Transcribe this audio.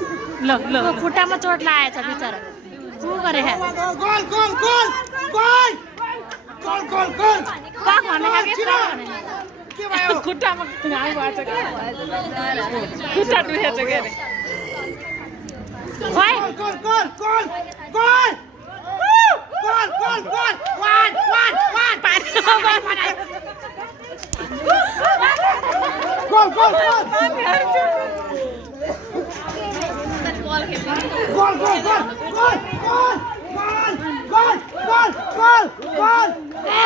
खुट्टामा चोट लागेछ बिचरा को गरे है गोल गोल गोल गोल गोल गोल गोल पाक भन्ने खाके के भयो खुट्टामा घाउ भएछ के खुट्टा दुखेछ के रे खोइ गोल गोल गोल गोल गोल गोल गोल 1